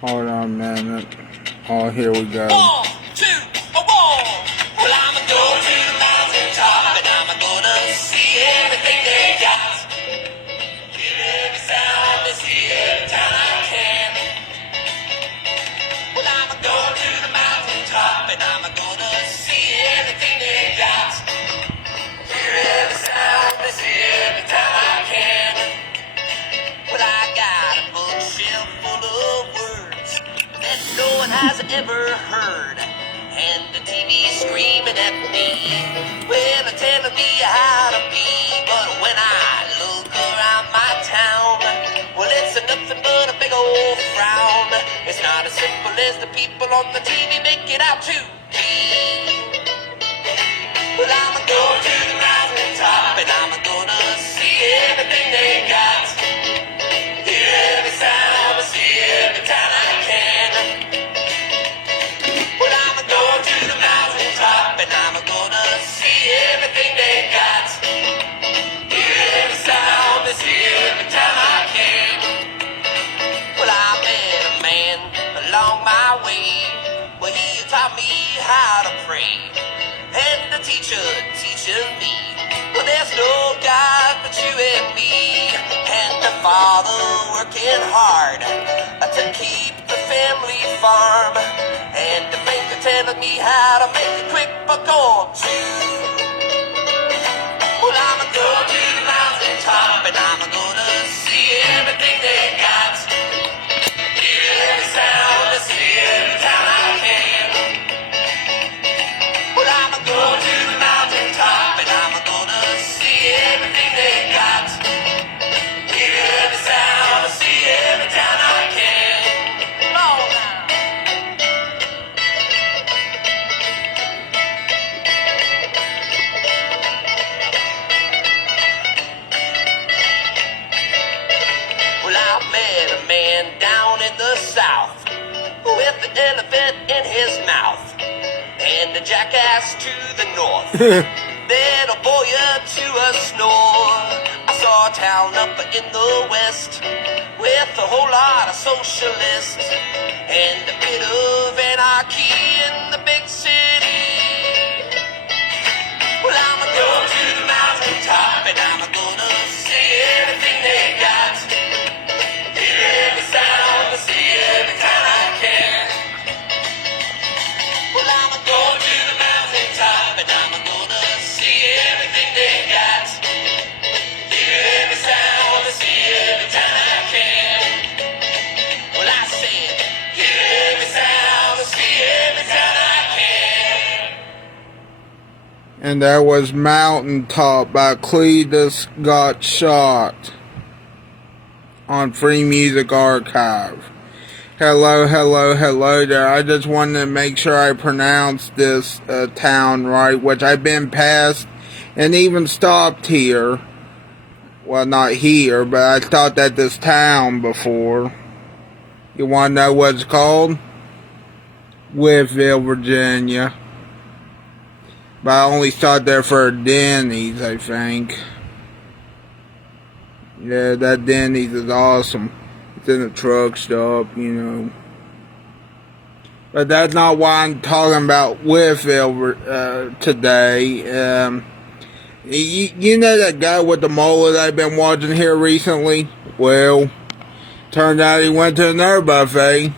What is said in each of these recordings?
Hold on a minute. Oh, here we go. 1, 2, a wall. Well, I'm a going to the mountain top, and I'm gonna see everything they got. Hear every sound, they see every time I can. Well, I'm a going to the mountain top, and I'm gonna see everything they got. Hear every sound, they see every time I can. Well, I got a bookshelf full of words that no one has ever heard, and the TV screaming at me, well, telling me how to be. But when I look around my town, well, it's nothing but a big old frown. It's not as simple as the people on the TV make it out to be. Well, I'm going to the mountain top, and I'm gonna see everything they got. Hear every sound, see every time I can. Well, I'm going to the mountain top, and I'm gonna see everything they got. Hear every sound, see every time I can. Well, I met a man along my way. Well, he taught me how to pray, and the teacher teaching me. Well, there's no God but you and me, and the father working hard to keep the family farm, and the banker telling me how to make a quick buck or two. Well, I'm going to the mountain top, and I'm gonna see everything they got. Hear every sound, see every time I can. Well, I'm going to the mountain top, and I'm gonna see everything they got. Hear every sound, see every time I can. Long now. Well, I met a man down in the south with an elephant in his mouth and a jackass to the north. Then a boy to a snore. I saw a town up in the west with a whole lot of socialists and a bit of anarchy in the big city. Well, I'm going to the mountain top, and I'm gonna see everything they got. Hear every sound, see every time I can. Well, I'm going to the mountain top, and I'm gonna see everything they got. Hear every sound, see every time I can. Well, I said, hear every sound, see every time I can. And that was Mountaintop by Cletus Got Shot on Free Music Archive. Hello, hello, hello there. I just wanted to make sure I pronounced this town right, which I've been past and even stopped here. Well, not here, but I stopped at this town before. You want to know what it's called? Whiteville, Virginia. But I only stopped there for a Denny's, I think. Yeah, that Denny's is awesome. It's in a truck stop, you know. But that's not why I'm talking about Whiteville today. You know that guy with the mullet I've been watching here recently? Well, turned out he went to another buffet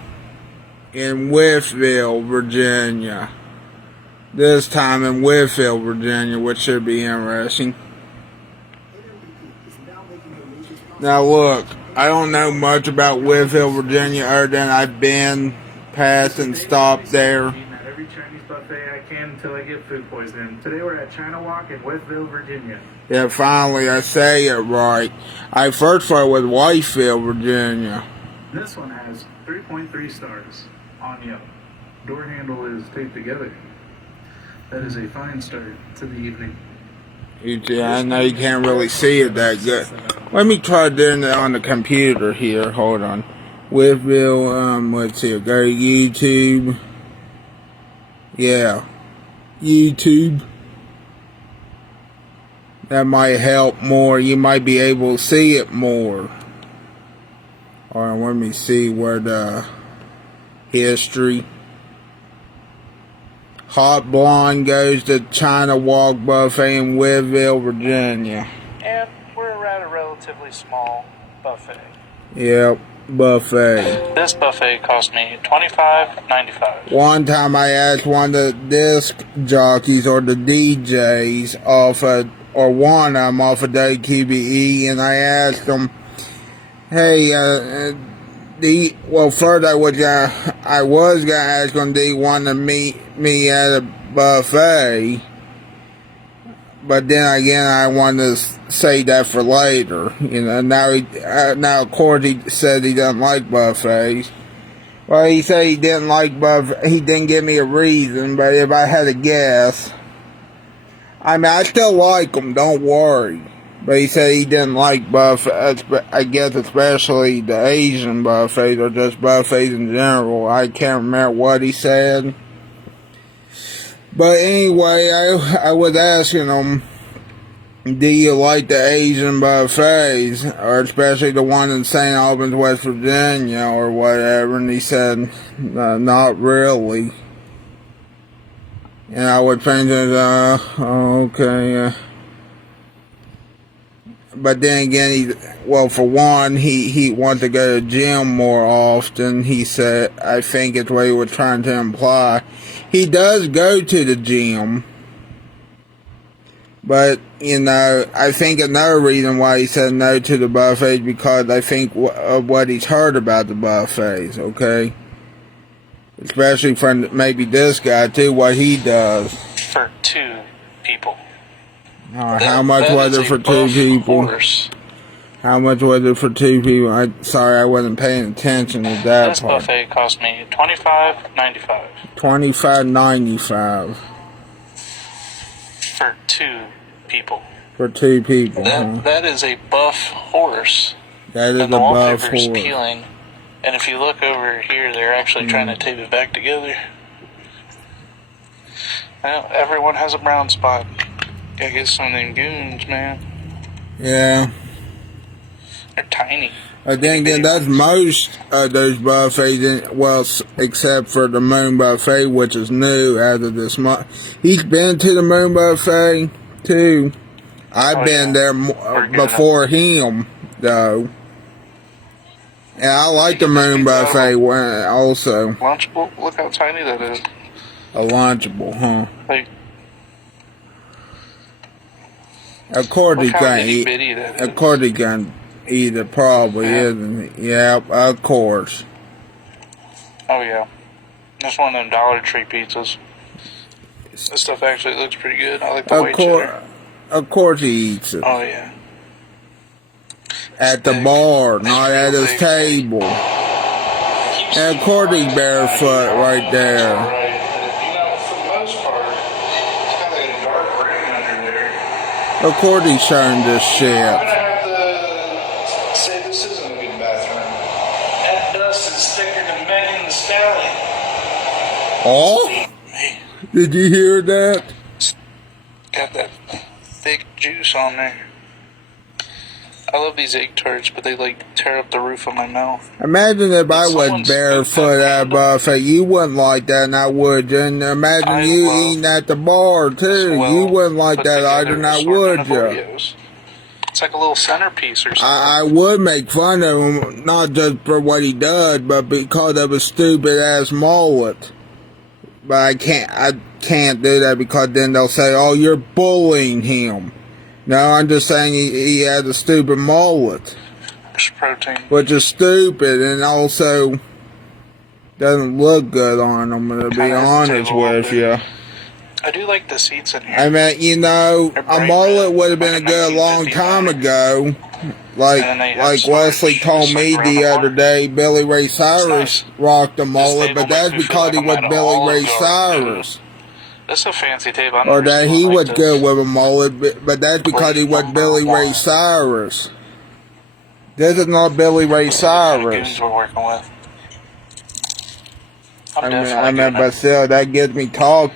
in Whiteville, Virginia. This time in Whiteville, Virginia, which should be interesting. Now look, I don't know much about Whiteville, Virginia, other than I've been past and stopped there. At every Chinese buffet I can until I get food poisoning. Today we're at China Walk in Whiteville, Virginia. Yeah, finally I say it right. I first started with Whiteville, Virginia. This one has 3.3 stars on Yelp. Door handle is taped together. That is a fine start to the evening. I know you can't really see it that good. Let me try doing it on the computer here. Hold on. Whiteville, let's see. Go to YouTube. Yeah. YouTube. That might help more. You might be able to see it more. Alright, let me see where the history. Hot Blonde goes to China Walk Buffet in Woodville, Virginia. And we're at a relatively small buffet. Yep, buffet. This buffet cost me $25.95. One time I asked one of the disc jockeys or the DJs off of, or one of them off of WQBE, and I asked them, hey, first I was gonna ask them, do you want to meet me at a buffet? But then again, I wanted to say that for later. You know, now of course he said he doesn't like buffets. Well, he said he didn't like buffet. He didn't give me a reason, but if I had to guess, I mean, I still like them. Don't worry. But he said he didn't like buffets. I guess especially the Asian buffets or just buffets in general. I can't remember what he said. But anyway, I was asking him, do you like the Asian buffets, or especially the one in St. Albans, West Virginia, or whatever? And he said, not really. And I was thinking, okay. But then again, for one, he wanted to go to the gym more often. He said, I think it's what he was trying to imply. He does go to the gym. But, you know, I think another reason why he said no to the buffets because I think of what he's heard about the buffets, okay? Especially from maybe this guy, too, what he does. For 2 people. How much was it for 2 people? Horse. How much was it for 2 people? Sorry, I wasn't paying attention to that this part. This buffet cost me $25.95. $25.95. For 2 people. For 2 people, That is a buff horse. That is and the a buff wallpaper is horse. peeling. And if you look over here, they're actually trying to tape it back together. Well, everyone has a brown spot. Gotta get some of them goons, man. Yeah. They're tiny. But then again, that's most of those buffets, except for the Moon Buffet, which is new as of this month. He's been to the Moon Buffet, too. I've been there before him, though. And I like the Moon Buffet also. Lunchable? Look how tiny that is. A Lunchable, huh? Like, of course he can eat. Of Of course he can eat it, probably, isn't he? Yep, of course. Oh yeah, that's one of them Dollar Tree pizzas. This stuff actually looks pretty good. I like the white cheddar. Of course he eats it. Oh yeah. At the bar, not at his table. And of course he's barefoot right there. Of course he's showing this shit. I'm gonna have to say this isn't a good bathroom. That dust is thicker than Megan the Stallion. Oh? Did you hear that? Got that thick juice on there. I love these egg tarts, but they like tear up the roof of my mouth. Imagine if I was barefoot at a buffet. You wouldn't like that, now would you? And imagine you eating at the bar, too. You wouldn't like that either, now would you? It's like a little centerpiece or something. I would make fun of him, not just for what he does, but because of his stupid-ass mullet. But I can't do that because then they'll say, oh, you're bullying him. No, I'm just saying he has a stupid mullet. There's protein. Which is stupid and also doesn't look good on him, to be honest with you. I do like the seats in here. I mean, you know, a mullet would have been a good long time ago. Like Wesley told me the other day, Billy Ray Cyrus rocked a mullet, but that's because he was Billy Ray Cyrus. This is a fancy table. Or that he was good with a mullet, but that's because he was Billy Ray Cyrus. This is not Billy Ray Cyrus. We're working with. But still, that gets me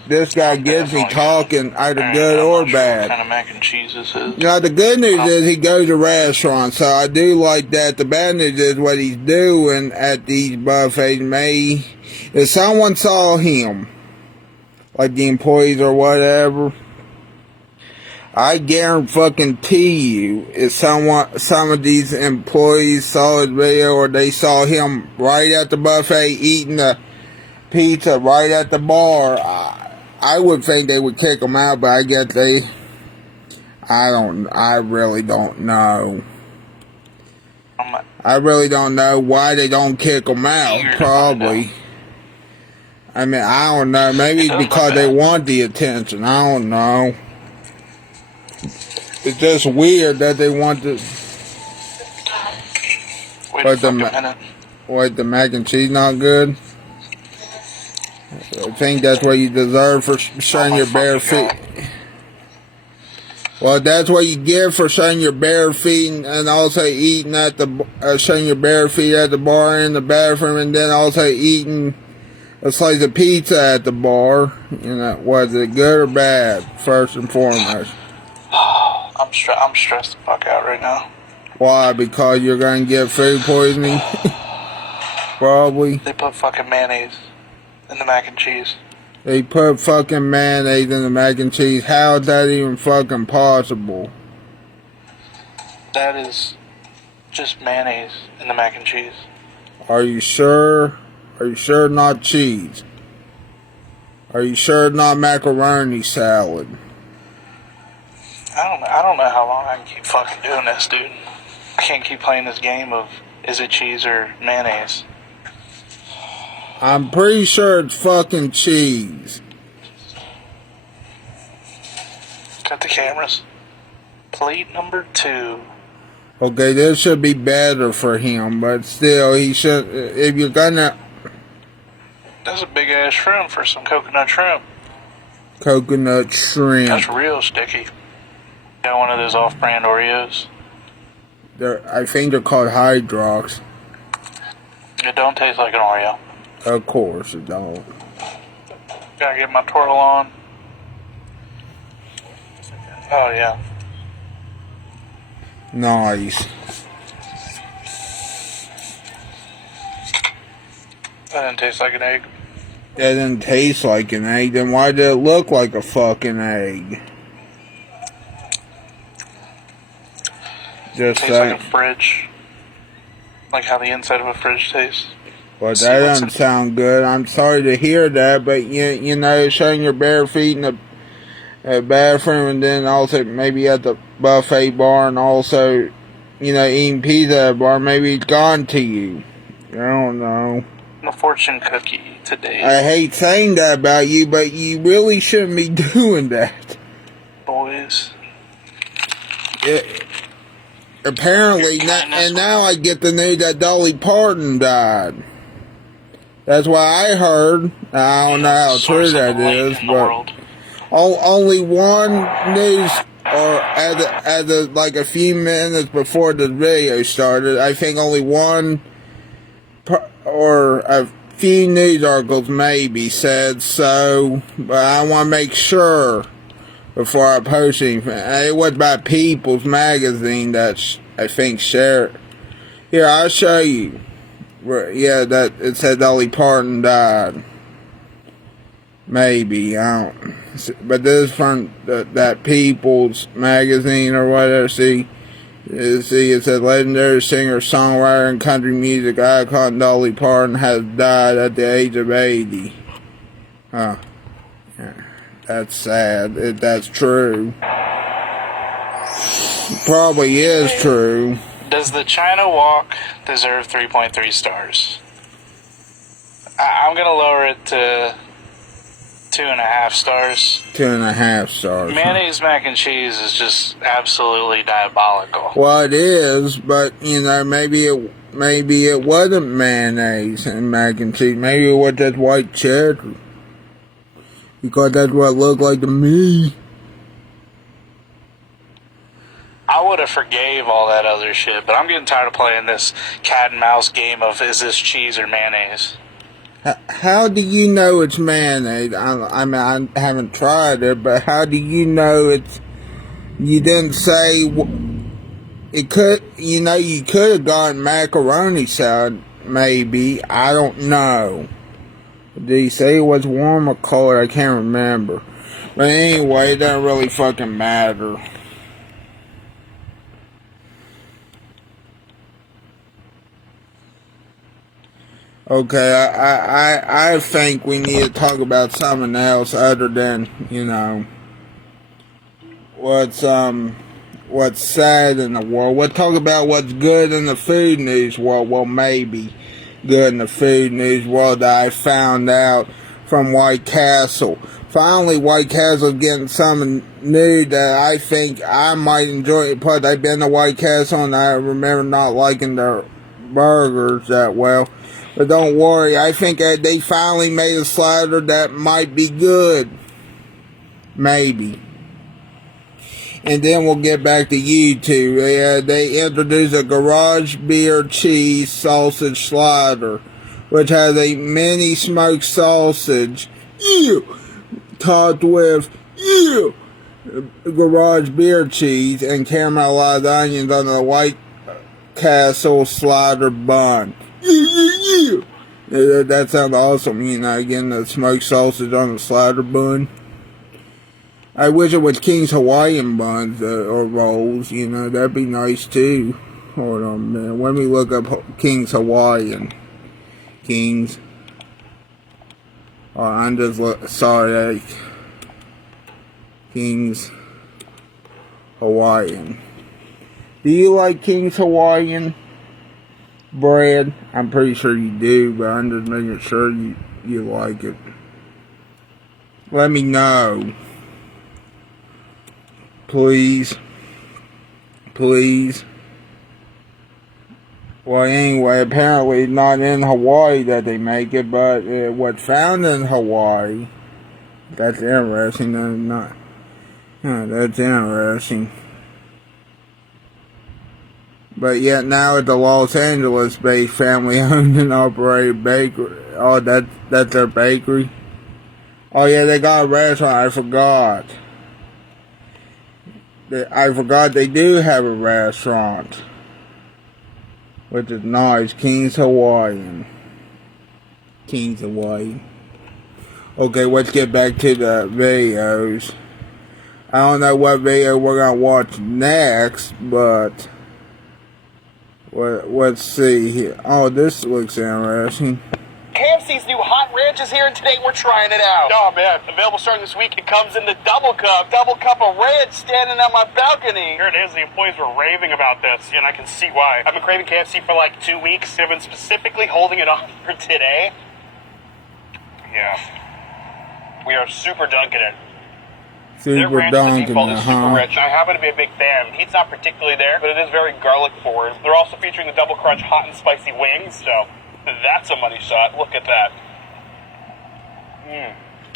this guy gets me talking either good or bad. What kind of mac and cheese this is. The good news is he goes to restaurants, so I do like that. The bad news is what he's doing at these buffets if someone saw him, like the employees or whatever, I guarantee you, if some of these employees saw his video or they saw him right at the buffet eating the pizza right at the bar, I would think they would kick him out, but I guess I really don't know. I really don't know why they don't kick him out, probably. I mean, I don't know. Maybe it's because they want the attention. I don't know. It's just weird that they want to. Wait, the mac and cheese not good? I think that's what you deserve for showing your bare feet. Well, that's what you get for showing your bare feet and also eating at showing your bare feet at the bar and in the bathroom, and then also eating a slice of pizza at the bar. Was it good or bad? First and foremost. I'm stressed the fuck out right now. Why? Because you're going to get food poisoning? Probably. They put fucking mayonnaise in the mac and cheese. They put fucking mayonnaise in the mac and cheese. How is that even fucking possible? That is just mayonnaise in the mac and cheese. Are you sure? Are you sure not cheese? Are you sure not macaroni salad? I don't know how long I can keep fucking doing this, dude. I can't keep playing this game of is it cheese or mayonnaise. I'm pretty sure it's fucking cheese. Got the cameras. Plate number 2. Okay, this should be better for him, but still, he should. If you're gonna. That's a big ass shrimp for some coconut shrimp. Coconut shrimp. That's real sticky. Got one of those off-brand Oreos. I think they're called Hydrox. It don't taste like an Oreo. Of course it don't. Gotta get my twirl on. Oh yeah. Nice. That didn't taste like an egg. That didn't taste like an egg. Then why did it look like a fucking egg? Just tastes like a fridge. Like how the inside of a fridge tastes. Well, that doesn't sound good. I'm sorry to hear that, but you know, showing your bare feet in the bathroom and then also maybe at the buffet bar and also, eating pizza at a bar, maybe it's gone to you. I don't know. A fortune cookie today. I hate saying that about you, but you really shouldn't be doing that. Boys. Apparently, now I get the news that Dolly Parton died. That's what I heard. I don't know how true that is, but only one news, or like a few minutes before the video started, I think only one or a few news articles maybe said so, but I want to make sure before I post anything. It was by People's Magazine that I think shared. Here, I'll show you. Yeah, that it said Dolly Parton died. Maybe, I don't. But this is from that People's Magazine or whatever. See, it said legendary singer, songwriter, and country music icon Dolly Parton has died at the age of 80. Huh. Yeah, that's sad. If that's true. It probably is true. Does the China Walk deserve 3.3 stars? I'm going to lower it to 2.5 stars. 2.5 stars. Mayonnaise mac and cheese is just absolutely diabolical. Well, it is, but, maybe it wasn't mayonnaise and mac and cheese. Maybe it was just white cheddar. Because that's what it looked like to me. I would have forgave all that other shit, but I'm getting tired of playing this cat and mouse game of is this cheese or mayonnaise. How do you know it's mayonnaise? I mean, I haven't tried it, but how do you know it's... You didn't say... It could... You know, you could have gotten macaroni salad, maybe. I don't know. Did he say it was warm or cold? I can't remember. But anyway, it doesn't really fucking matter. Okay, I think we need to talk about something else other than, you know, what's sad in the world. We'll talk about what's good in the food news world. Well, maybe good in the food news world that I found out from White Castle. Finally, White Castle getting something new that I think I might enjoy. Plus, I've been to White Castle and I remember not liking their burgers that well. But don't worry, I think that they finally made a slider that might be good. Maybe. And then we'll get back to YouTube. They introduced a garage beer cheese sausage slider, which has a mini smoked sausage, topped with garage beer cheese and caramelized onions on the White Castle slider bun. That sounds awesome, you know, getting the smoked sausage on the slider bun. I wish it was King's Hawaiian buns or rolls, you know, that'd be nice too. Hold on a minute, let me look up King's Hawaiian. King's. Oh, I'm just sorry, King's Hawaiian. Do you like King's Hawaiian bread? I'm pretty sure you do, but I'm just making sure you like it. Let me know. Please. Please. Well, anyway, apparently not in Hawaii that they make it, but it was found in Hawaii. That's interesting. That's interesting. But yet now it's a Los Angeles-based family-owned and operated bakery. Oh, that's their bakery? Oh yeah, they got a restaurant. I forgot they do have a restaurant, which is nice. King's Hawaiian. King's Hawaiian. Okay, let's get back to the videos. I don't know what video we're gonna watch next, but let's see here. Oh, this looks interesting. KFC's new hot ranch is here, and today we're trying it out. Oh man, available starting this week. It comes in the double cup of ranch standing on my balcony. Here it is. The employees were raving about this, and I can see why. I've been craving KFC for like 2 weeks. They've been specifically holding it off for today. Yeah, we are super dunking it. Their ranch and default is super rich. I happen to be a big fan. Heat's not particularly there, but it is very garlic forward. They're also featuring the double crunch hot and spicy wings, so that's a money shot. Look at that.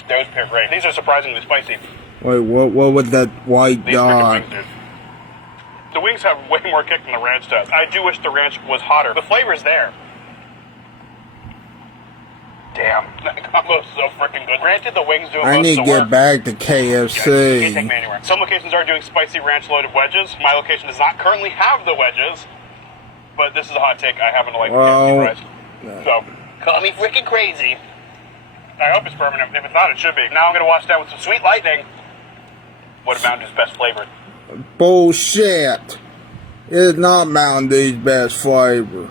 Those are great. These are surprisingly spicy. Wait, what was that white dot? The wings have way more kick than the ranch does. I do wish the ranch was hotter. The flavor's there. Damn, that combo's so freaking good. Granted, the wings do most of the work. I need to get back to KFC. You can't take me anywhere. Some locations are doing spicy ranch-loaded wedges. My location does not currently have the wedges, but this is a hot take. I happen to like the KFC fries. So, call me freaking crazy. I hope it's permanent. If it's not, it should be. Now I'm going to wash that with some Sweet Lightning. What is Mountain Dew's best flavor? Bullshit. It is not Mountain Dew's best flavor.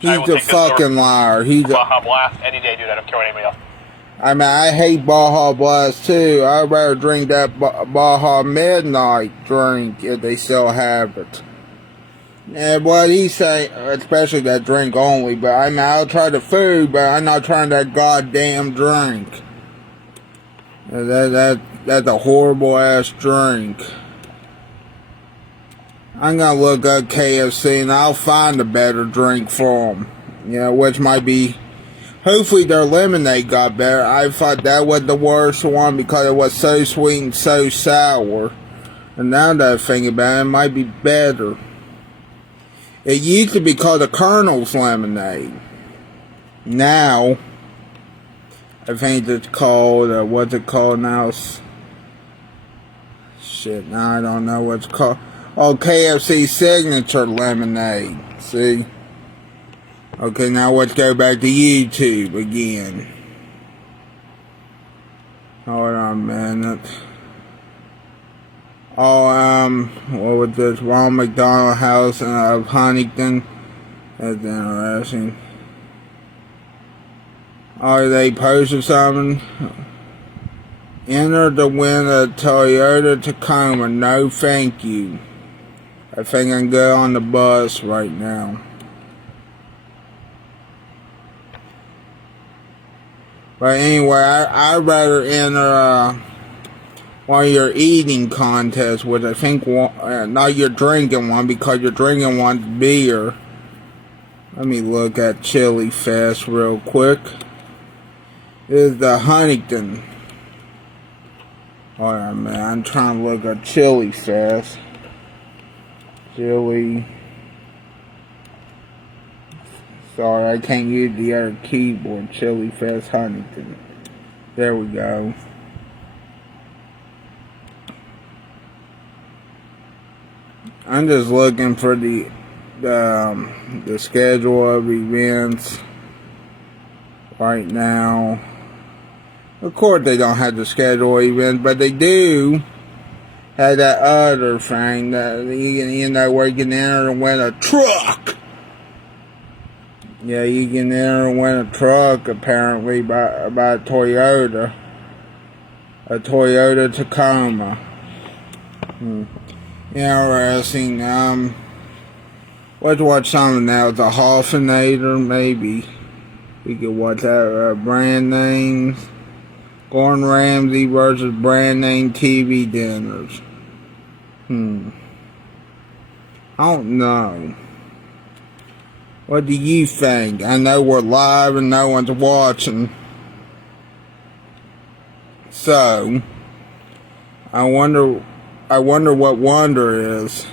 He's a fucking liar. He's a Baja Blast any day, dude. I don't care what anybody else. I mean, I hate Baja Blast too. I'd rather drink that Baja Midnight drink if they still have it. And what he's saying, especially that drink only, but I mean, I'll try the food, but I'm not trying that goddamn drink. That's a horrible ass drink. I'm gonna look up KFC and I'll find a better drink for them. You know, which might be, hopefully their lemonade got better. I thought that was the worst one because it was so sweet and so sour. And now that I think about it, it might be better. It used to be called the Colonel's Lemonade. Now, I think it's called, what's it called now? Shit, now I don't know what's called. Oh, KFC Signature Lemonade. See? Okay, now let's go back to YouTube again. Hold on a minute. Oh, what was this? Ronald McDonald House of Huntington. That's interesting. Oh, they posted something. Enter to win a Toyota Tacoma. No, thank you. I think I can go on the bus right now. But anyway, I'd rather enter one of your eating contests, which I think, not your drinking one, because your drinking one's beer. Let me look at Chili Fest real quick. This is the Huntington. Hold on, man. I'm trying to look at Chili Fest. Chili. Sorry, I can't use the other keyboard. Chili Fest Huntington. There we go. I'm just looking for the schedule of events right now. Of course, they don't have the schedule of events, but they do have that other thing that you know where you can enter and win a truck. Yeah, you can enter and win a truck apparently by a Toyota Tacoma. Interesting. Let's watch something now. The Hoffinator, maybe. We could watch that. Brand names. Gordon Ramsay versus brand name TV dinners. I don't know. What do you think? I know we're live and no one's watching. So, I wonder what Wonder is.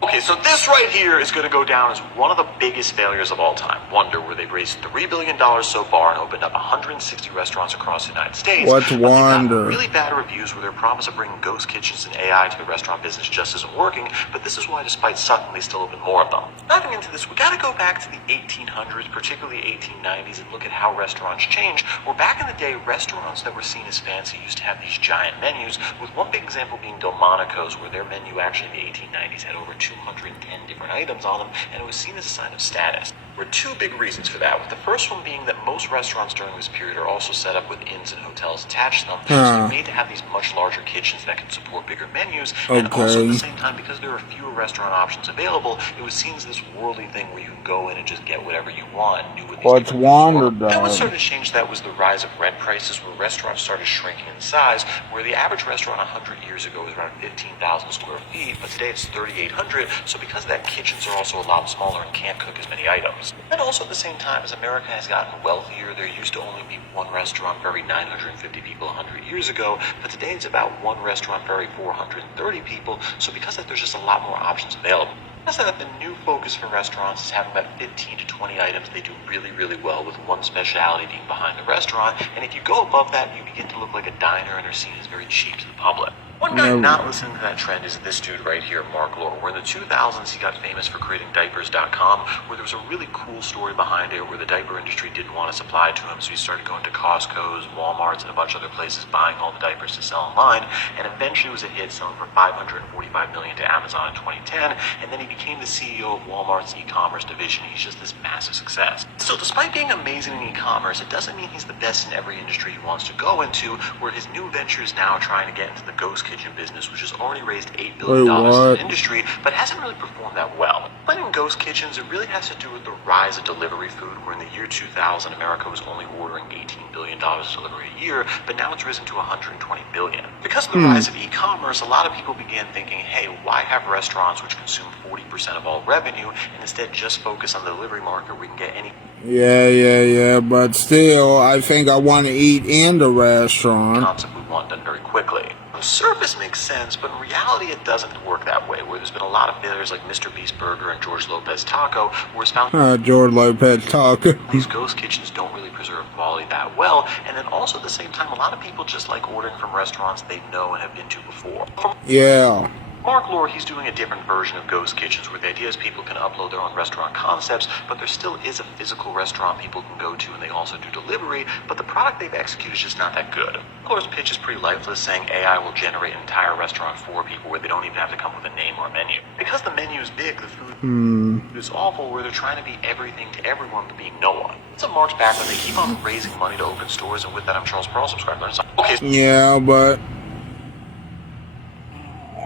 Okay, so this right here is going to go down as one of the biggest failures of all time. Wonder, where they've raised $3 billion so far and opened up 160 restaurants across the United States. What's Wonder? Really bad reviews where their promise of bringing ghost kitchens and AI to the restaurant business just isn't working, but this is why, despite Sutton, they still open more of them. Diving into this, we got to go back to the 1800s, particularly 1890s, and look at how restaurants changed. Where back in the day, restaurants that were seen as fancy used to have these giant menus, with one big example being Delmonico's, where their menu actually in the 1890s had over 210 different items on them, and it was seen as a sign of status. There were two big reasons for that, with the first one being that most restaurants during this period are also set up with inns and hotels attached to them, so you're made to have these much larger kitchens that can support bigger menus, and also at the same time, because there are fewer restaurant options available, it was seen as this worldly thing where you can go in and just get whatever you want. What's Wonder though? Then what started to change that was the rise of rent prices, where restaurants started shrinking in size, where the average restaurant 100 years ago was around 15,000 square feet, but today it's 3,800, so because of that, kitchens are also a lot smaller and can't cook as many items. And also at the same time, as America has gotten wealthier, there used to only be one restaurant for every 950 people 100 years ago, but today it's about one restaurant for every 430 people, so because of that, there's just a lot more options available. I said that the new focus for restaurants is having about 15 to 20 items they do really, really well, with one specialty being behind the restaurant, and if you go above that, you begin to look like a diner and are seen as very cheap to the public. One guy not listening to that trend is this dude right here, Mark Lore, where in the 2000s he got famous for creating diapers.com, where there was a really cool story behind it where the diaper industry didn't want to supply to him, so he started going to Costco's, Walmart's, and a bunch of other places buying all the diapers to sell online, and eventually was a hit, selling for $545 million to Amazon in 2010, and then he became the CEO of Walmart's e-commerce division. He's just this massive success. So despite being amazing in e-commerce, it doesn't mean he's the best in every industry he wants to go into, where his new venture is now trying to get into the ghost kitchen business, which has already raised $8 billion in the industry, but hasn't really performed that well. Playing ghost kitchens, it really has to do with the rise of delivery food, where in the year 2000, America was only ordering $18 billion of delivery a year, but now it's risen to $120 billion. Because of the rise of e-commerce, a lot of people began thinking, hey, why have restaurants which consume 40% of all revenue, and instead just focus on the delivery market where we can get any... Yeah, but still, I think I want to eat in the restaurant. ...concept we want done very quickly. On the surface makes sense, but in reality it doesn't work that way, where there's been a lot of failures like Mr. Beast Burger and George Lopez Taco, where it's found George Lopez Taco. these ghost kitchens don't really preserve quality that well, and then also at the same time, a lot of people just like ordering from restaurants they know and have been to before. Yeah. Mark Lore, he's doing a different version of ghost kitchens, where the idea is people can upload their own restaurant concepts, but there still is a physical restaurant people can go to, and they also do delivery, but the product they've executed is just not that good. Lore's pitch is pretty lifeless, saying AI will generate an entire restaurant for people where they don't even have to come with a name or a menu. Because the menu is big, the food is awful, where they're trying to be everything to everyone but being no one. It's a Mark's background. They keep on raising money to open stores, and with that, I'm Charles Pearl, subscriber. Okay. Yeah, but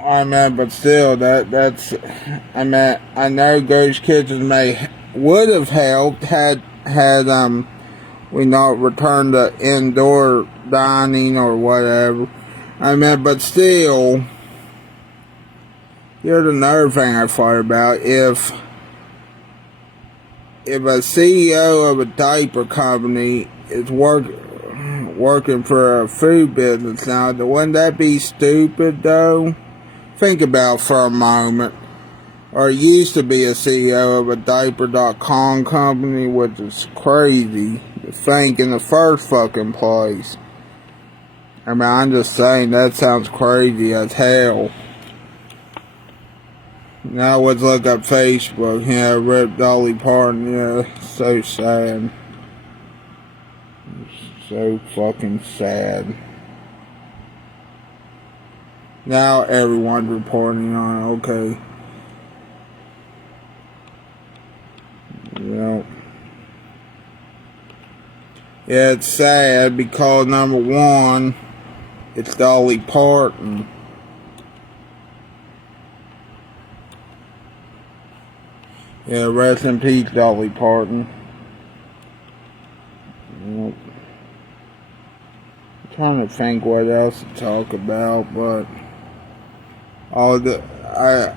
but still, that's. I know ghost kitchens would have helped had we not returned to indoor dining or whatever. But still, here's another thing I thought about. If a CEO of a diaper company is working for a food business now, wouldn't that be stupid though? Think about it for a moment. Or used to be a CEO of a diaper.com company, which is crazy to think in the first fucking place. I'm just saying, that sounds crazy as hell. Now let's look up Facebook. Yeah, Rip Dolly Parton. Yeah, so sad. So fucking sad. Now everyone's reporting on it. Okay. Yep. Yeah, it's sad because number one, it's Dolly Parton. Yeah, rest in peace, Dolly Parton. Yep. I'm trying to think what else to talk about, but I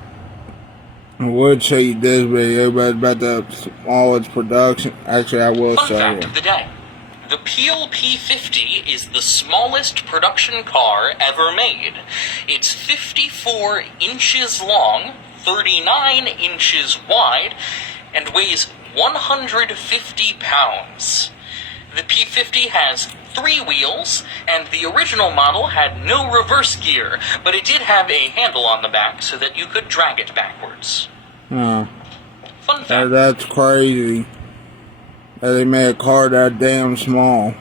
would show you this video, but about the smallest production. Actually, I will Fun show fact you. of the day. The Peel P50 is the smallest production car ever made. It's 54 inches long, 39 inches wide, and weighs 150 pounds. The P50 has 3 wheels, and the original model had no reverse gear, but it did have a handle on the back so that you could drag it backwards. Huh. Fun fact. That's crazy. That they made a car that damn small.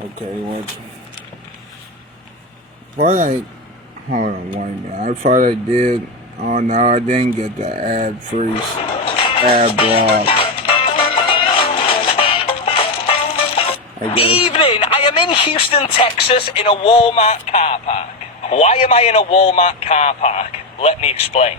Okay, what? Hold on, wait a minute. I thought I did. Oh no, I didn't get the ad-free ad block. Evening! I am in Houston, Texas, in a Walmart car park. Why am I in a Walmart car park? Let me explain.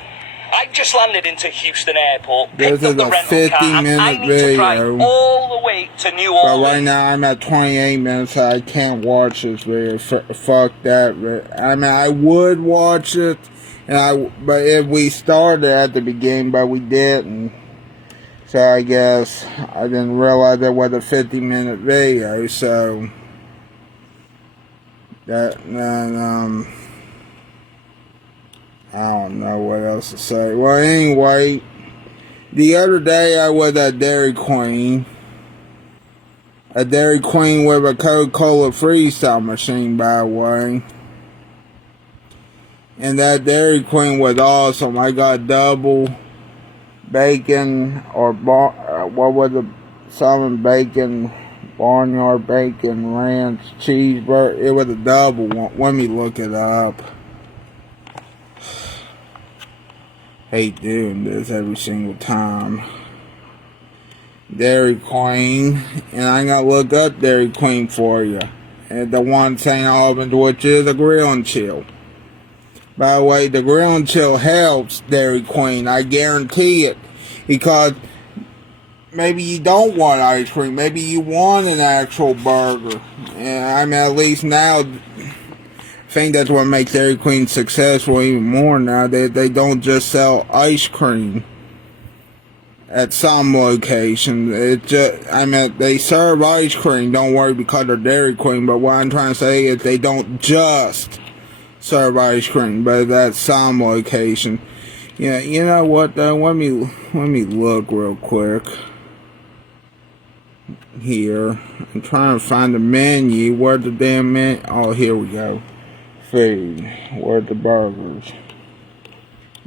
I've just landed into Houston Airport, picked up the rental car, and I need to drive all the way to New Orleans. But right now I'm at 28 minutes, so I can't watch this video. Fuck that. I would watch it, but if we started at the beginning, but we didn't. So I guess I didn't realize that was a 50-minute video, so I don't know what else to say. Well, anyway, the other day I was at Dairy Queen. A Dairy Queen with a Coca-Cola freestyle machine, by the way. And that Dairy Queen was awesome. I got double bacon or what was it? Southern bacon, barnyard bacon, ranch, cheeseburger. It was a double one. Let me look it up. Hate doing this every single time. Dairy Queen, and I'm gonna look up Dairy Queen for you. And the one in St. Albans, which is a grill and chill. By the way, the grill and chill helps Dairy Queen, I guarantee it. Because maybe you don't want ice cream, maybe you want an actual burger. And at least now, I think that's what makes Dairy Queen successful even more now. They don't just sell ice cream. at some locations. It just, I mean, they serve ice cream, don't worry, because they're Dairy Queen, but what I'm trying to say is they don't just serve ice cream, but at some location. Yeah, you know what though, let me look real quick here. I'm trying to find the menu. Where's the damn menu? Oh, here we go. Food. Where's the burgers?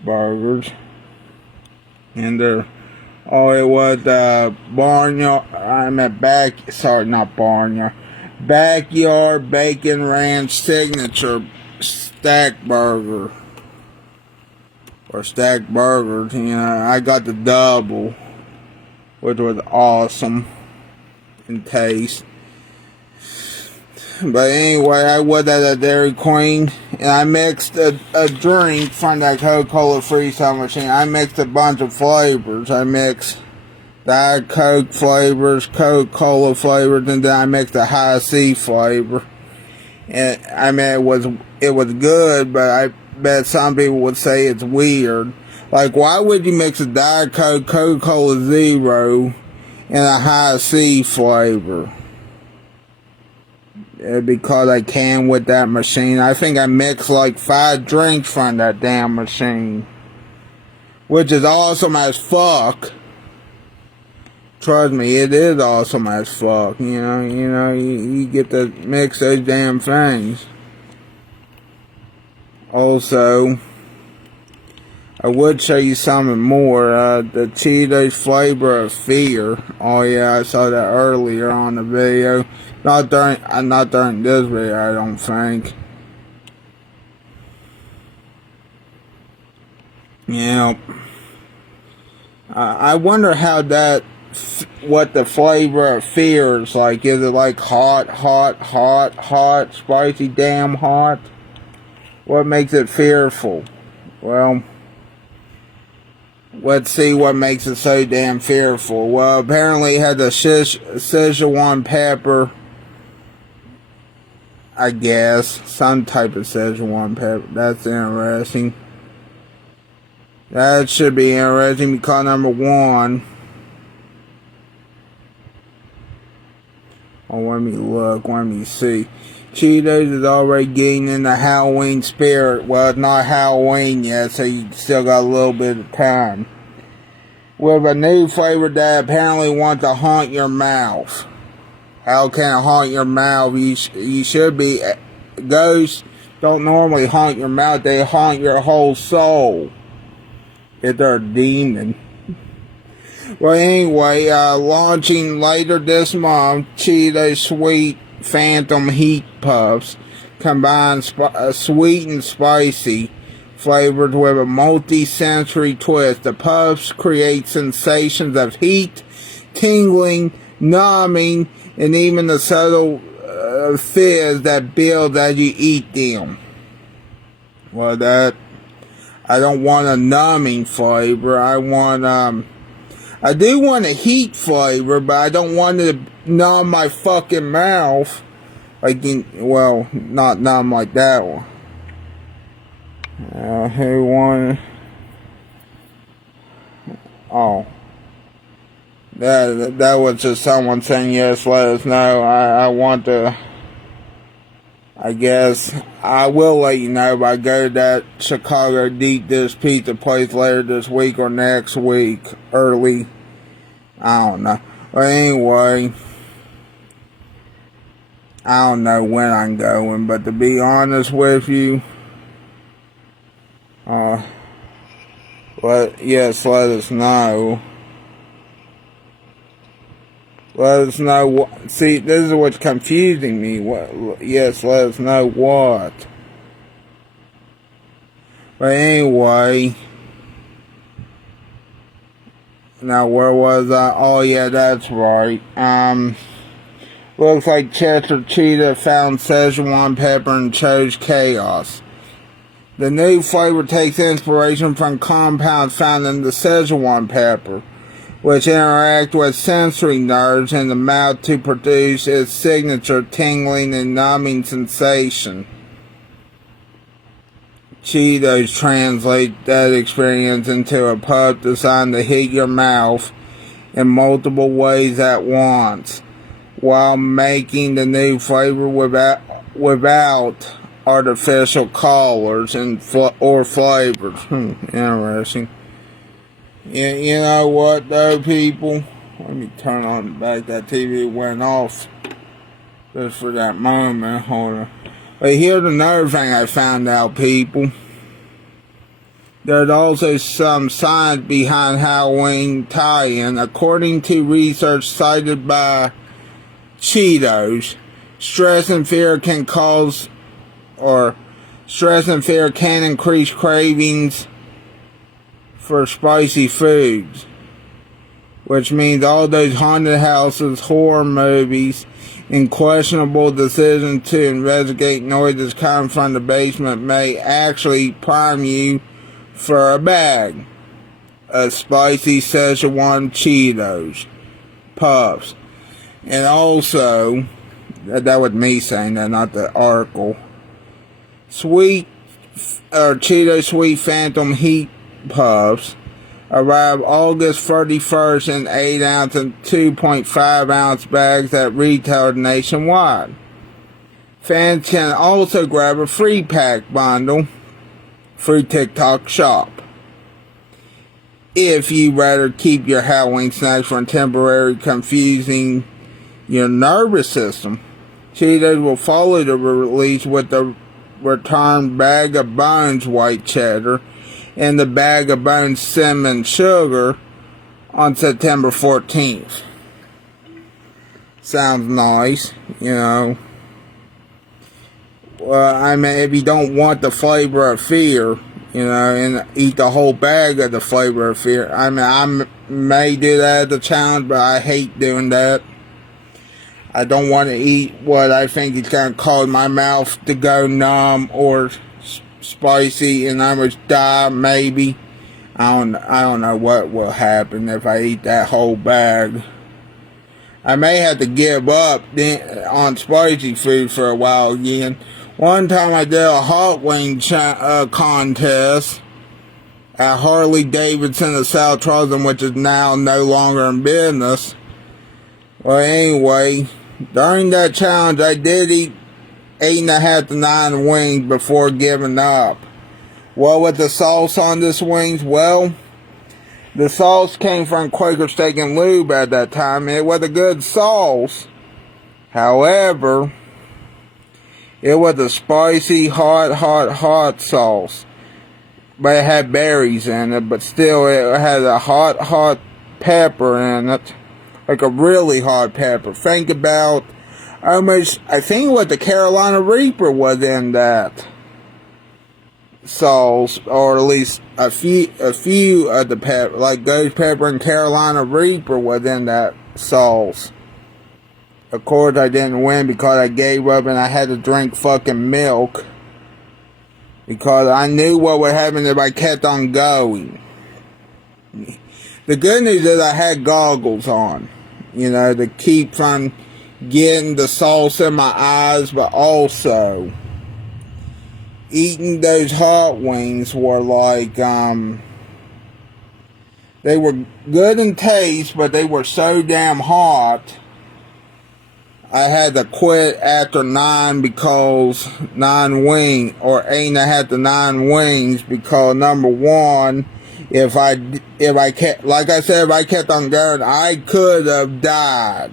Burgers. And they're, oh, it was Barnyard, not Barnyard, Backyard Bacon Ranch Signature Stack Burger. Or Stack Burgers, you know, I got the double, which was awesome in taste. But anyway, I was at a Dairy Queen, and I mixed a drink from that Coca-Cola freestyle machine. I mixed a bunch of flavors. I mixed Diet Coke flavors, Coca-Cola flavors, and then I mixed a high C flavor. And I mean, it was good, but I bet some people would say it's weird. Like, why would you mix a Diet Coke, Coca-Cola Zero, and a high C flavor? Because I can with that machine. I think I mixed like 5 drinks from that damn machine, which is awesome as fuck. Trust me, it is awesome as fuck. You know, you get to mix those damn things. Also, I would show you something more. The Cheetos flavor of fear. Oh yeah, I saw that earlier on the video. Not during this video, I don't think. Yeah. I wonder how what the flavor of fear is like. Is it like hot, spicy, damn hot? What makes it fearful? Well, let's see what makes it so damn fearful. Well, apparently it had the Szechuan pepper. I guess. Some type of Szechuan pepper. That's interesting. That should be interesting because number 1. Oh, let me look. Let me see. Cheetos is already getting in the Halloween spirit. Well, it's not Halloween yet, so you still got a little bit of time. With a new flavor that apparently wants to haunt your mouth. How can it haunt your mouth? You should be... Ghosts don't normally haunt your mouth. They haunt your whole soul. If they're a demon. Well, anyway, launching later this month, Cheetos Sweet Phantom Heat Puffs combine sweet and spicy flavored with a multi-sensory twist. The puffs create sensations of heat, tingling, numbing, and even the subtle fizz that builds as you eat them. Well, I don't want a numbing flavor. I do want a heat flavor, but I don't want it to numb my fucking mouth. Well, not numb like that one. Who won? Oh. That was just someone saying yes, let us know. I want to... I guess I will let you know if I go to that Chicago deep dish pizza place later this week or next week. Early. I don't know. But anyway, I don't know when I'm going, but to be honest with you, let us know. Let us know what. See, this is what's confusing me. Yes, let us know what. But anyway. Now, where was I? Oh, yeah, that's right. Looks like Chester Cheetah found Szechuan pepper and chose chaos. The new flavor takes inspiration from compounds found in the Szechuan pepper, which interact with sensory nerves in the mouth to produce its signature tingling and numbing sensation. Cheetos translate that experience into a puff designed to hit your mouth in multiple ways at once, while making the new flavor without artificial colors and or flavors. Interesting. You know what though, people? Let me turn on back. That TV went off just for that moment. Hold on. But here's another thing I found out, people. There's also some science behind Halloween tie-in. According to research cited by Cheetos, stress and fear can increase cravings for spicy foods, which means all those haunted houses, horror movies, and questionable decisions to investigate noises coming from the basement may actually prime you for a bag of spicy Szechuan Cheetos Puffs. And also, that was me saying that, not the article. Cheeto Sweet Phantom Heat Puffs arrive August 31st in 8-ounce and 2.5-ounce bags at retailers nationwide. Fans can also grab a free pack bundle through TikTok Shop. If you rather keep your Halloween snacks from temporarily confusing your nervous system, Cheetos will follow the release with the returned Bag of Bones white cheddar and the Bag of Bones cinnamon sugar on September 14th. Sounds nice, you know. Well, I mean, if you don't want the flavor of fear, you know, and eat the whole bag of the flavor of fear. I mean, I may do that as a challenge, but I hate doing that. I don't want to eat what I think is going to cause my mouth to go numb or spicy, and I would die, maybe. I don't know what will happen if I eat that whole bag. I may have to give up on spicy food for a while again. One time I did a hot wing contest at Harley Davidson of South Charleston, which is now no longer in business. Well, anyway, during that challenge, I did eat 8.5 to 9 wings before giving up. What was the sauce on this wings? Well, the sauce came from Quaker Steak and Lube at that time. It was a good sauce. However, it was a spicy, hot sauce. But it had berries in it, but still it had a hot pepper in it. Like a really hot pepper. Think about almost, I think what the Carolina Reaper was in that sauce, or at least a few of the pepper, like ghost pepper and Carolina Reaper was in that sauce. Of course, I didn't win because I gave up and I had to drink fucking milk. Because I knew what would happen if I kept on going. The good news is I had goggles on. You know, to keep from getting the sauce in my eyes. But also, eating those hot wings were like, they were good in taste, but they were so damn hot. I had to quit after 9 because 9 wings, or 8.5 to 9 wings, because number one, if I kept, like I said, if I kept on going, I could have died.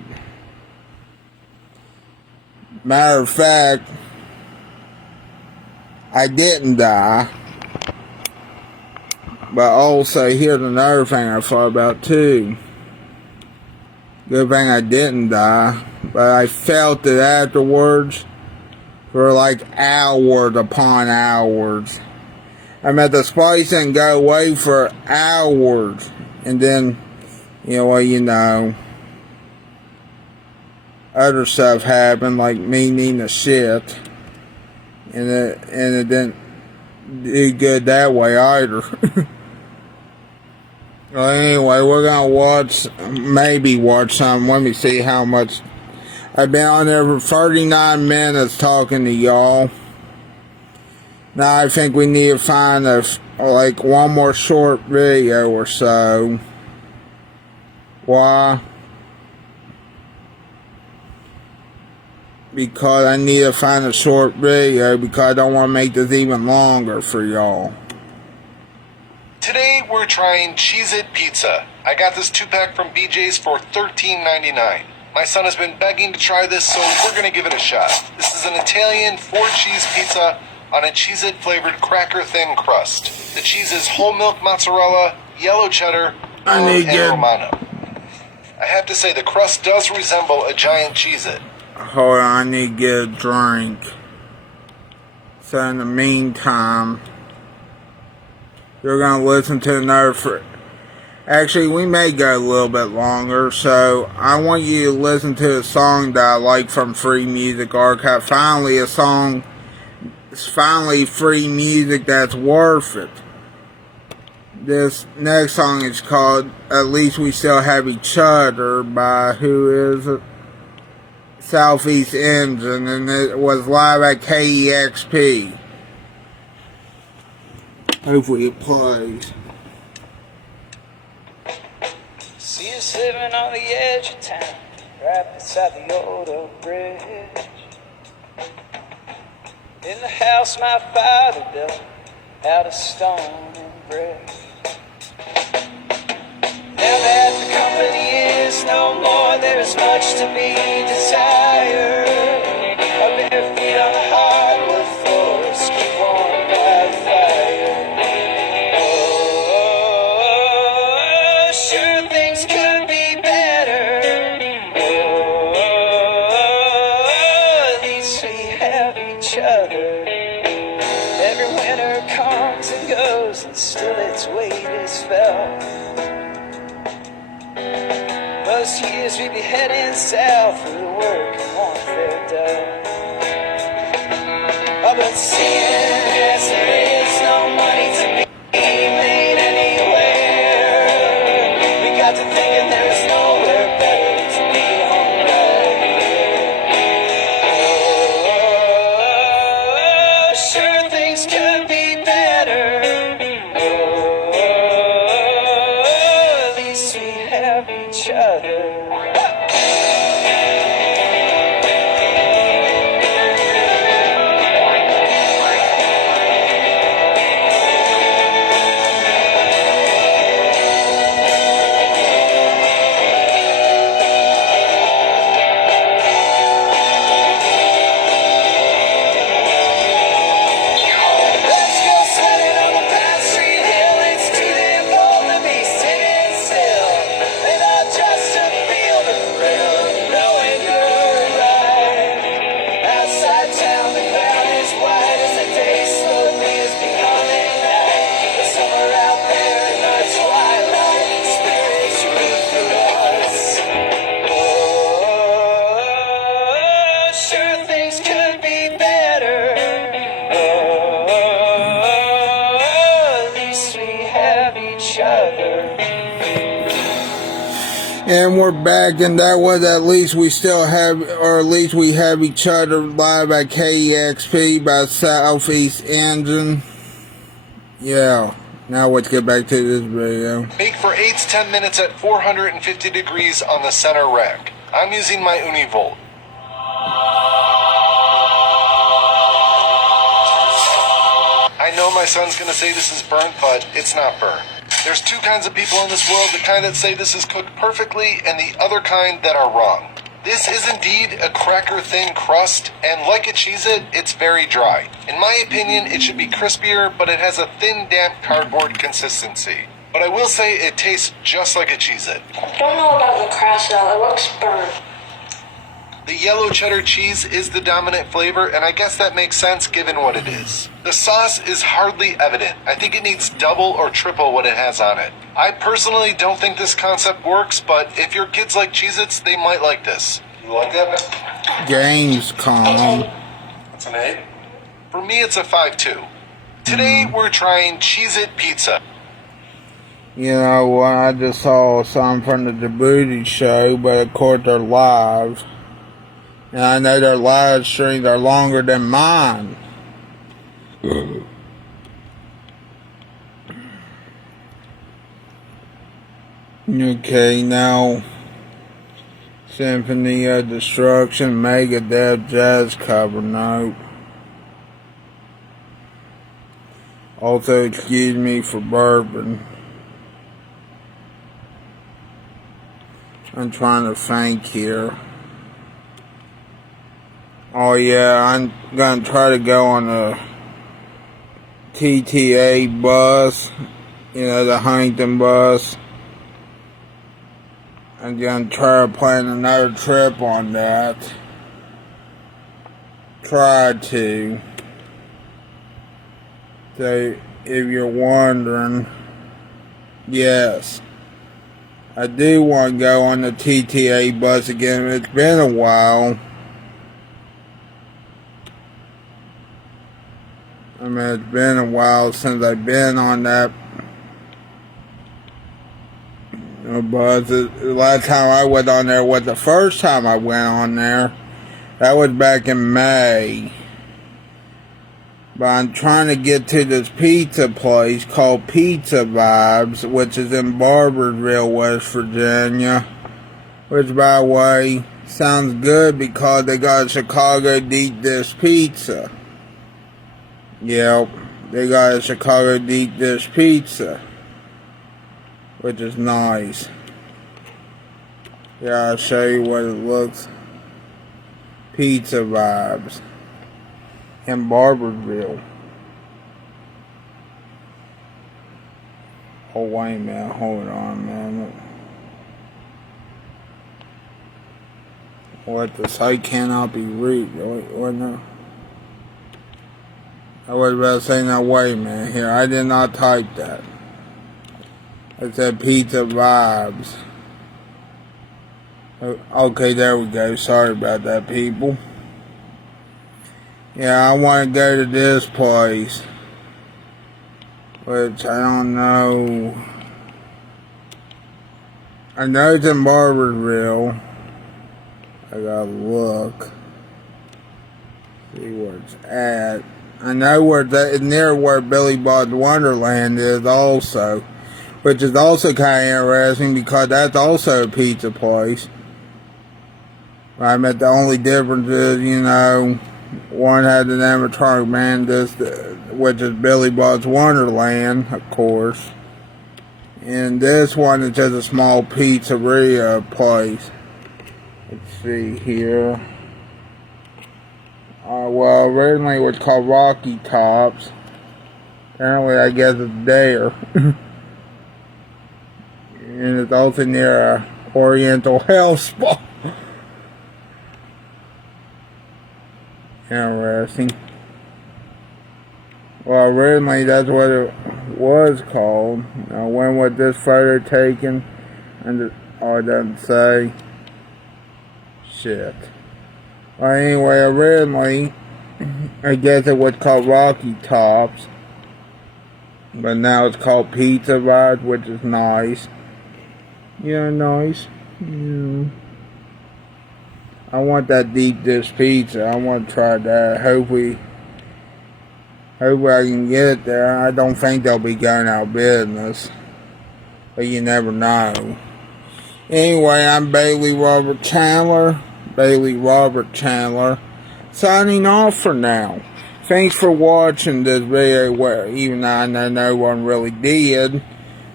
Matter of fact, I didn't die. But also, here's another thing I thought about too. Good thing I didn't die. But I felt it afterwards for like hours upon hours. I mean, the spice didn't go away for hours. And then, other stuff happened, like me needing a shit. And it didn't do good that way either. Well, anyway, we're gonna maybe watch some. Let me see how much. I've been on there for 39 minutes talking to y'all. Now I think we need to find one more short video or so. Why? Because I need to find a short video because I don't want to make this even longer for y'all. Today we're trying Cheez-It Pizza. I got this 2-pack from BJ's for $13.99. My son has been begging to try this, so we're going to give it a shot. This is an Italian 4-cheese pizza on a Cheez-It flavored cracker thin crust. The cheese is whole milk mozzarella, yellow cheddar, and Romano. I have to say the crust does resemble a giant Cheez-It. Hold on, I need to get a drink. So in the meantime, you're going to listen to another... Actually, we may go a little bit longer, so I want you to listen to a song that I like from Free Music Archive. Finally, a song, it's finally free music that's worth it. This next song is called At Least We Still Have Each Other by, who is it? Southeast Engine, and it was live at KEXP. Hopefully it plays. See us living on the edge of town, right beside the old oak bridge. In the house my father built out of stone and brick. Now that the company is no more, there is much to be desired. Our bare feet on the hardwood floors keep warm by the fire. Oh, sure things could be better. Oh, at least we have each other. Every winter comes and goes, and still its weight is felt. Most years we'd be heading south for the work and want fair dough. Oh, but seeing as there is no money to be made anywhere, we got to thinking there is nowhere better to be home right here. Oh, sure things could be better. Oh, at least we have each other. Let's go sledding on the Pine Street Hill. It's too damn cold to be sitting still. And I just to feel the thrill of knowing you're right. Outside town, the ground is white as the day slowly is becoming night. But somewhere out there in the twilight, spirits root through us. Oh, sure things could be better. Oh, at least we have each other. And we're back, and that was At Least We Still Have, or At Least We Have Each Other, live at KEXP by Southeast Engine. Yeah, now let's get back to this video. Bake for 8 to 10 minutes at 450 degrees on the center rack. I'm using my Univolt. I know my son's gonna say this is burnt, but it's not burnt. There's two kinds of people in this world, the kind that say this is cooked perfectly and the other kind that are wrong. This is indeed a cracker thin crust, and like a Cheez-It, it's very dry. In my opinion, it should be crispier, but it has a thin, damp cardboard consistency. But I will say it tastes just like a Cheez-It. Don't know about the crust though, it looks burnt. The yellow cheddar cheese is the dominant flavor, and I guess that makes sense given what it is. The sauce is hardly evident. I think it needs double or triple what it has on it. I personally don't think this concept works, but if your kids like Cheez-Its, they might like this. You like that? Gamescom. That's an 8. For me, it's a 5-2. Today, we're trying Cheez-It Pizza. You know what, I just saw some from the Djibouti show, but of course they're live. And I know their live streams are longer than mine. Okay, now Symphony of Destruction, Megadeth jazz cover note. Also, excuse me for bourbon. I'm trying to think here. Oh yeah, I'm gonna try to go on a TTA bus, you know, the Huntington bus. I'm gonna try to plan another trip on that. Try to. So, if you're wondering, yes, I do want to go on the TTA bus again. It's been a while. I mean, it's been a while since I've been on that bus. The last time I went on there was the first time I went on there. That was back in May. But I'm trying to get to this pizza place called Pizza Vibes, which is in Barbersville, West Virginia. Which, by the way, sounds good because they got a Chicago deep dish pizza. Yep, they got a Chicago deep dish pizza, which is nice. Yeah, I'll show you what it looks. Pizza Vibes in Barbersville. Oh wait a minute, hold on a minute. What, the site cannot be reached? What no? I was about to say, no, wait a minute here. I did not type that. It said Pizza Vibes. Okay, there we go. Sorry about that, people. Yeah, I want to go to this place, which I don't know. I know it's in Barbersville. I gotta look. See where it's at. I know where it's near where Billy Bob's Wonderland is also, which is also kind of interesting because that's also a pizza place. I mean, the only difference is, you know, one had the animatronic man, which is Billy Bob's Wonderland, of course. And this one is just a small pizzeria place. Let's see here. Well, originally it was called Rocky Tops. Apparently, I guess it's there. And it's also near a Oriental Health Spa. Interesting. Well, originally that's what it was called. Now, when was this photo taken? And oh, it doesn't say. Shit. Well, anyway, originally, I guess it was called Rocky Tops. But now it's called Pizza Vibes, which is nice. Yeah, nice. Yeah. I want that deep dish pizza. I want to try that. Hopefully I can get it there. I don't think they'll be going out of business, but you never know. Anyway, I'm Bailey Robert Chandler, signing off for now. Thanks for watching this video, even though I know no one really did.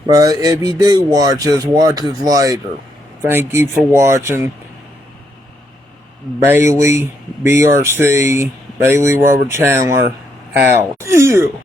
But if you do watch this later. Thank you for watching. Bailey, BRC, Bailey Robert Chandler, out. Yeah.